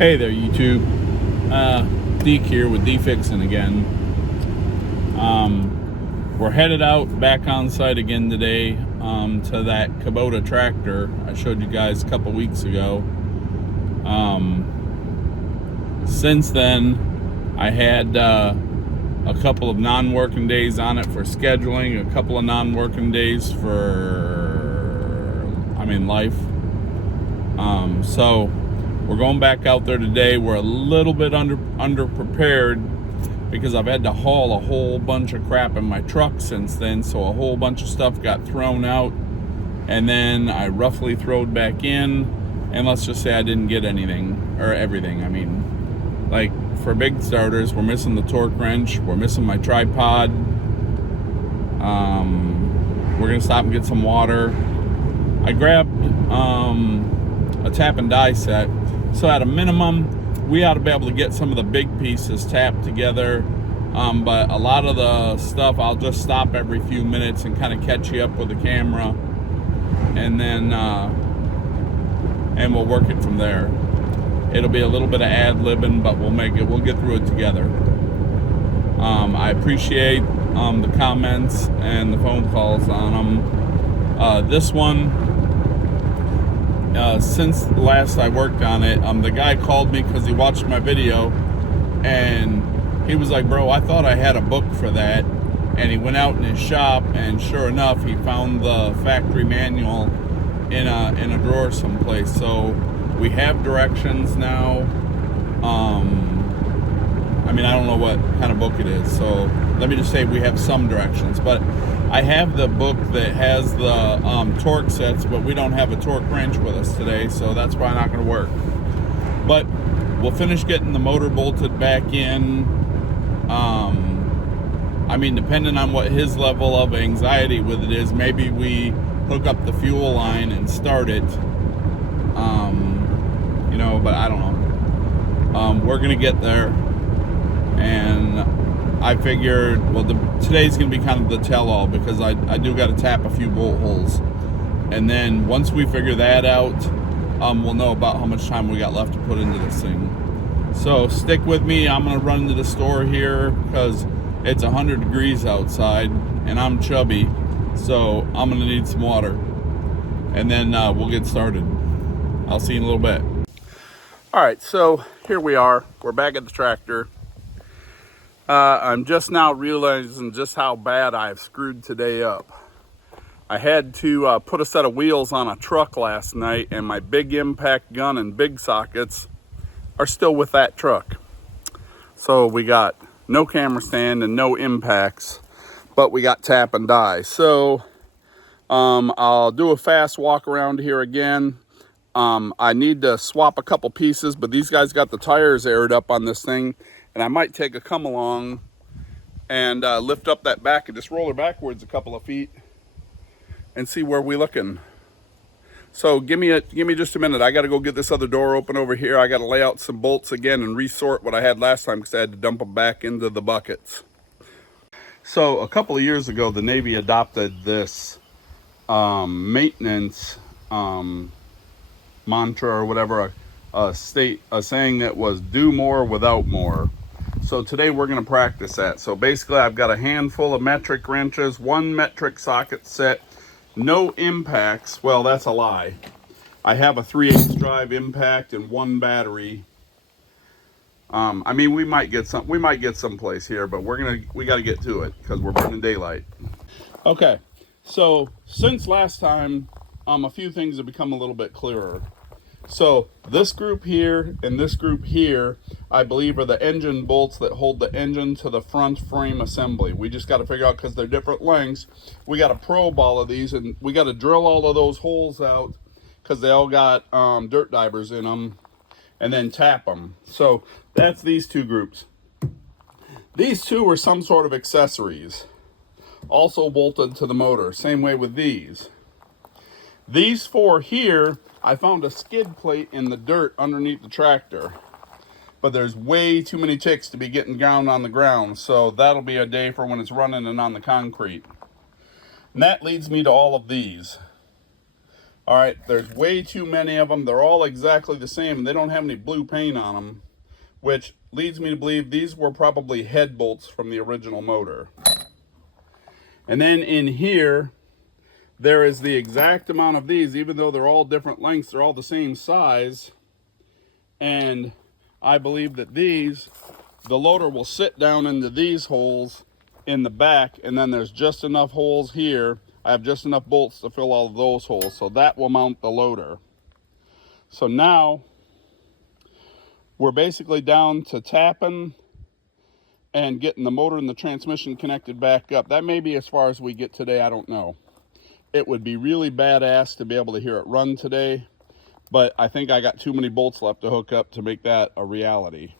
Hey there, YouTube. Deke here with D-Fixin' again. We're headed out back on site again today to that Kubota tractor I showed you guys a couple weeks ago. Since then, I had a couple of non-working days on it for scheduling, a couple of non-working days for, life. So we're going back out there today. We're a little bit under prepared because I've had to haul a whole bunch of crap in my truck since then. So a whole bunch of stuff got thrown out, and then I roughly throwed back in. And let's just say I didn't get anything or everything. Like for big starters, we're missing the torque wrench. We're missing my tripod. We're gonna stop and get some water. I grabbed a tap and die set. So at a minimum, we ought to be able to get some of the big pieces tapped together. But a lot of the stuff, I'll just stop every few minutes and kind of catch you up with the camera. And then, and we'll work it from there. It'll be a little bit of ad-libbing, but we'll get through it together. I appreciate the comments and the phone calls on them. This one, since last I worked on it, the guy called me because he watched my video, and he was like, bro, I thought I had a book for that. And he went out in his shop, and sure enough, he found the factory manual in a drawer someplace. So we have directions now. I don't know what kind of book it is, so let me just say we have some directions. But I have the book that has the torque sets, but we don't have a torque wrench with us today, so that's probably not going to work. But we'll finish getting the motor bolted back in. Depending on what his level of anxiety with it is, maybe we hook up the fuel line and start it. But I don't know. We're going to get there. And I figured, well, today's going to be kind of the tell-all, because I do got to tap a few bolt holes. And then once we figure that out, we'll know about how much time we got left to put into this thing. So stick with me. I'm going to run to the store here because it's 100 degrees outside and I'm chubby. So I'm going to need some water. And then we'll get started. I'll see you in a little bit. All right, so here we are. We're back at the tractor. I'm just now realizing just how bad I've screwed today up. I had to put a set of wheels on a truck last night, and my big impact gun and big sockets are still with that truck. So we got no camera stand and no impacts, but we got tap and die. So I'll do a fast walk around here again. I need to swap a couple pieces, but these guys got the tires aired up on this thing. And I might take a come along and lift up that back and just roll her backwards a couple of feet and see where we're looking. So give me just a minute. I got to go get this other door open over here. I got to lay out some bolts again and resort what I had last time because I had to dump them back into the buckets. So a couple of years ago, the Navy adopted this maintenance mantra or whatever, a saying that was do more without more. So today we're going to practice that. So basically I've got a handful of metric wrenches, one metric socket set, no impacts. Well, that's a lie. I have a 3/8 drive impact and one battery. We might get someplace here, but we got to get to it because we're burning daylight. Okay. So since last time, a few things have become a little bit clearer. So this group here and this group here, I believe, are the engine bolts that hold the engine to the front frame assembly. We just got to figure out, because they're different lengths, we got to probe all of these, and we got to drill all of those holes out because they all got dirt divers in them, and then tap them. So that's these two groups. These two are some sort of accessories, also bolted to the motor. Same way with these. These four here, I found a skid plate in the dirt underneath the tractor, but there's way too many ticks to be getting down on the ground, so that'll be a day for when it's running and on the concrete. And that leads me to all of these. All right, there's way too many of them. They're all exactly the same, and they don't have any blue paint on them, which leads me to believe these were probably head bolts from the original motor. And then in here, there is the exact amount of these, even though they're all different lengths, they're all the same size. And I believe that these, the loader will sit down into these holes in the back, and then there's just enough holes here. I have just enough bolts to fill all of those holes, so that will mount the loader. So now we're basically down to tapping and getting the motor and the transmission connected back up. That may be as far as we get today, I don't know. It would be really badass to be able to hear it run today, but I think I got too many bolts left to hook up to make that a reality.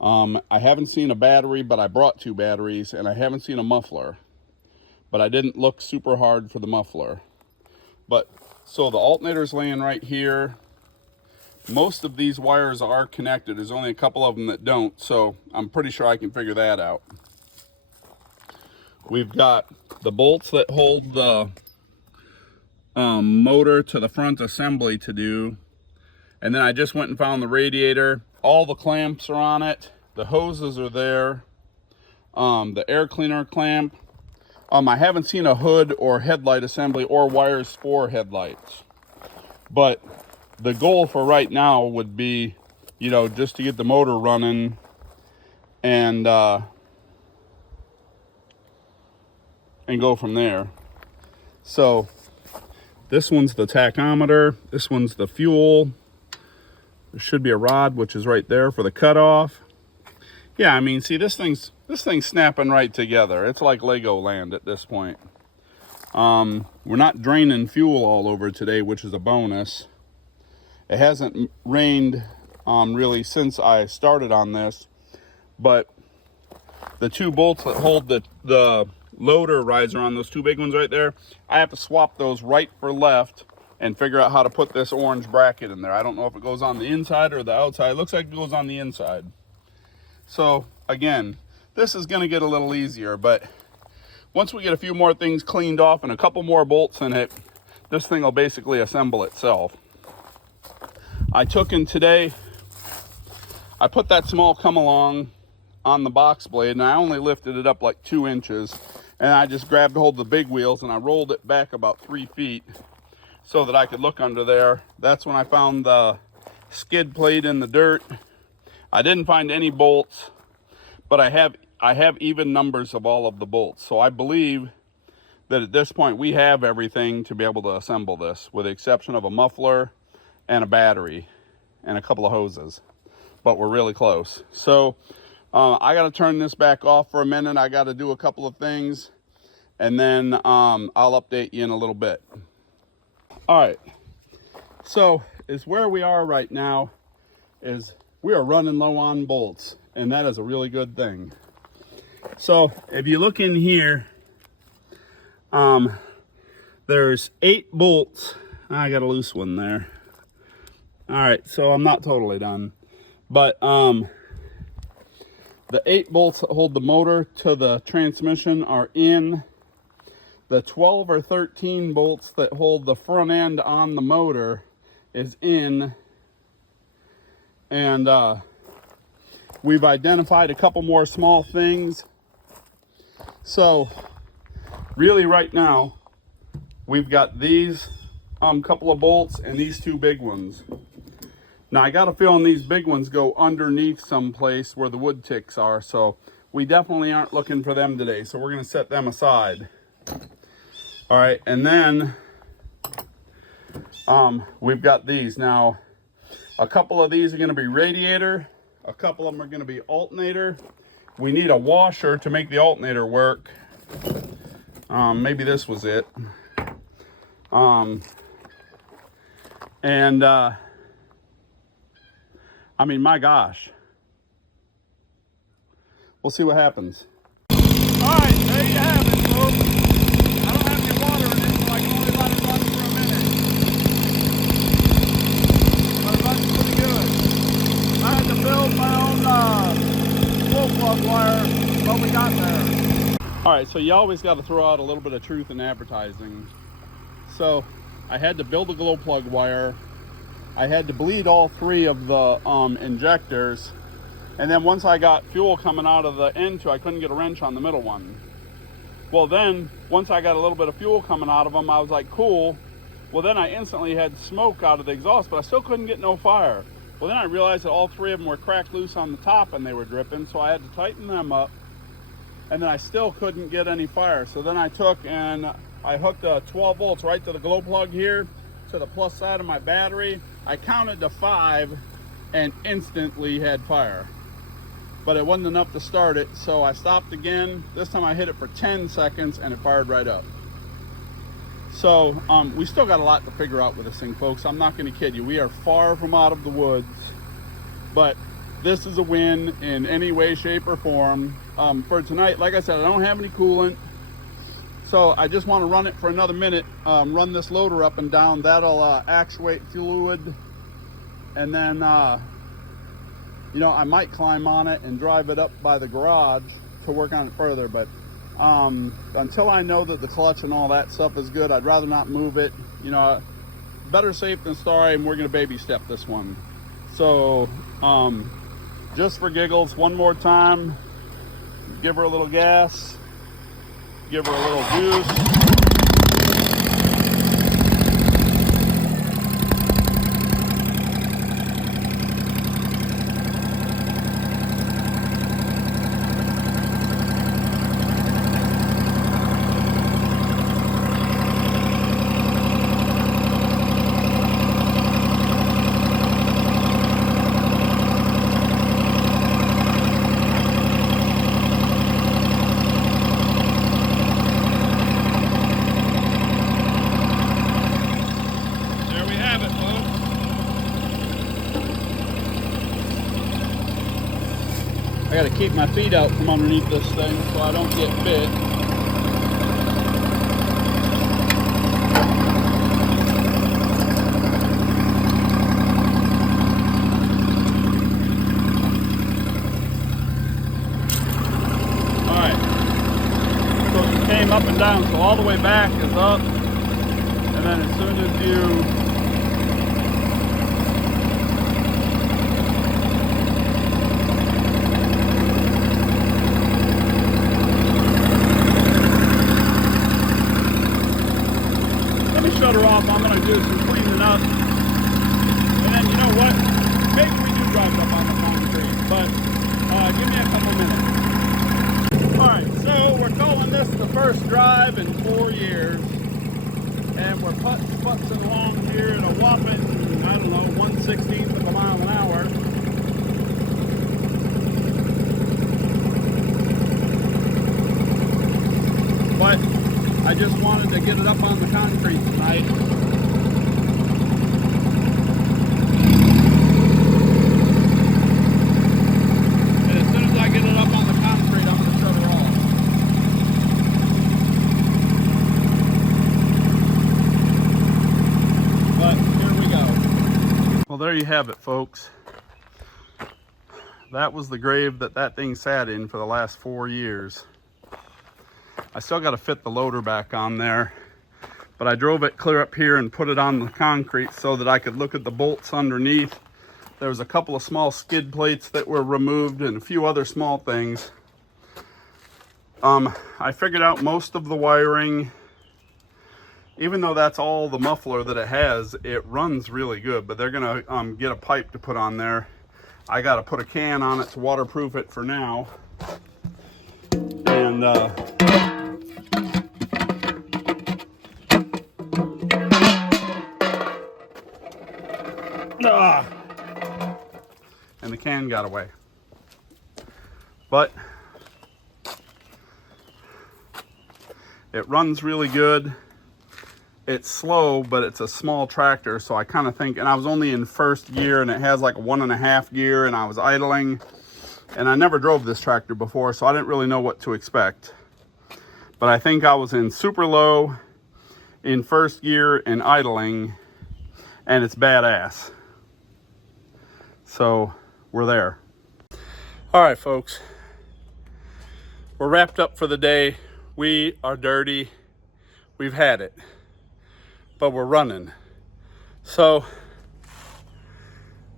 I haven't seen a battery, but I brought 2 batteries, and I haven't seen a muffler, but I didn't look super hard for the muffler. But so the alternator's laying right here. Most of these wires are connected. There's only a couple of them that don't, so I'm pretty sure I can figure that out. We've got the bolts that hold the motor to the front assembly to do. And then I just went and found the radiator. All the clamps are on it. The hoses are there. The air cleaner clamp. I haven't seen a hood or headlight assembly or wires for headlights. But the goal for right now would be, you know, just to get the motor running and go from there. So this one's the tachometer. This one's the fuel. There should be a rod, which is right there for the cutoff. Yeah, I mean, see, this thing's snapping right together. It's like Legoland at this point. We're not draining fuel all over today, which is a bonus. It hasn't rained really since I started on this, but the 2 bolts that hold the loader riser on, those 2 big ones right there, I have to swap those right for left and figure out how to put this orange bracket in there. I don't know if it goes on the inside or the outside. It looks like it goes on the inside. So again, this is going to get a little easier, but once we get a few more things cleaned off and a couple more bolts in it, this thing will basically assemble itself. I took in today, I put that small come along on the box blade, and I only lifted it up like 2 inches, and I just grabbed hold of the big wheels and I rolled it back about 3 feet so that I could look under there. That's when I found the skid plate in the dirt. I didn't find any bolts, but I have even numbers of all of the bolts. So I believe that at this point we have everything to be able to assemble this, with the exception of a muffler and a battery and a couple of hoses, but we're really close. So I got to turn this back off for a minute. I got to do a couple of things, and then I'll update you in a little bit. All right, so is where we are right now is we are running low on bolts, and that is a really good thing. So if you look in here, there's 8 bolts. I got a loose one there. All right, so I'm not totally done, but the 8 bolts that hold the motor to the transmission are in. The 12 or 13 bolts that hold the front end on the motor is in. And we've identified a couple more small things. So really right now, we've got these couple of bolts and these 2 big ones. Now I got a feeling these big ones go underneath someplace where the wood ticks are, so we definitely aren't looking for them today, so we're going to set them aside. All right, and then we've got these. Now a couple of these are going to be radiator, a couple of them are going to be alternator. We need a washer to make the alternator work. Maybe this was it. I mean, my gosh. We'll see what happens. All right, there you have it, folks. I don't have any water in it, so I can only let it run for a minute. But it runs pretty good. I had to build my own flow plug wire, but we got there. All right, so you always got to throw out a little bit of truth in advertising. So I had to build a glow plug wire. I had to bleed all 3 of the injectors. And then once I got fuel coming out of the end two, I couldn't get a wrench on the middle one. Well then, once I got a little bit of fuel coming out of them, I was like, cool. Well then I instantly had smoke out of the exhaust, but I still couldn't get no fire. Well then I realized that all 3 of them were cracked loose on the top and they were dripping, so I had to tighten them up. And then I still couldn't get any fire. So then I took and I hooked a 12 volts right to the glow plug here, to the plus side of my battery. I counted to 5 and instantly had fire. But it wasn't enough to start it, so I stopped again. This time I hit it for 10 seconds and it fired right up. So we still got a lot to figure out with this thing, folks. I'm not gonna kid you. We are far from out of the woods, but this is a win in any way, shape, or form. For tonight, like I said, I don't have any coolant, so I just want to run it for another minute, run this loader up and down. That'll actuate fluid, and then you know, I might climb on it and drive it up by the garage to work on it further, but until I know that the clutch and all that stuff is good, I'd rather not move it. You know, better safe than sorry, and we're gonna baby step this one. So just for giggles, one more time, give her a little gas, give her a little juice. I gotta keep my feet out from underneath this thing so I don't get bit. Alright, so it came up and down, so all the way back is up, and then as soon as you shut her off, I'm going to do some cleaning up. And then, you know what? Maybe we do drive it up on the concrete, but give me a couple minutes. Alright, so we're calling this the first drive in 4 years. And we're putzing along here at a whopping, I don't know, 1/16 of a mile an hour. But I just wanted to get it up on the concrete tonight. And as soon as I get it up on the concrete, I'm going to shut her off. But here we go. Well, there you have it, folks. That was the grave that thing sat in for the last 4 years. I still got to fit the loader back on there, but I drove it clear up here and put it on the concrete so that I could look at the bolts underneath. There was a couple of small skid plates that were removed and a few other small things. I figured out most of the wiring. Even though that's all the muffler that it has, it runs really good, but they're gonna get a pipe to put on there. I got to put a can on it to waterproof it for now. And and the can got away. But it runs really good. It's slow, but it's a small tractor, so I kind of think, and I was only in first gear, and it has like a 1.5 gear, and I was idling, and I never drove this tractor before, so I didn't really know what to expect. But I think I was in super low, in first gear, and idling, and it's badass. So we're there. All right, folks, we're wrapped up for the day. We are dirty. We've had it. but we're running. So,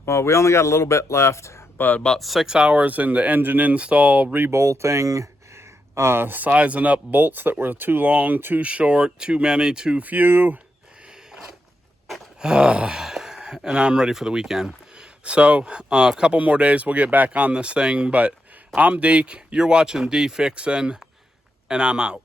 well, we only got a little bit left, but about 6 hours in the engine install, rebolting, sizing up bolts that were too long, too short, too many, too few. And I'm ready for the weekend. So a couple more days, we'll get back on this thing. But I'm Deke, you're watching D Fixin', and I'm out.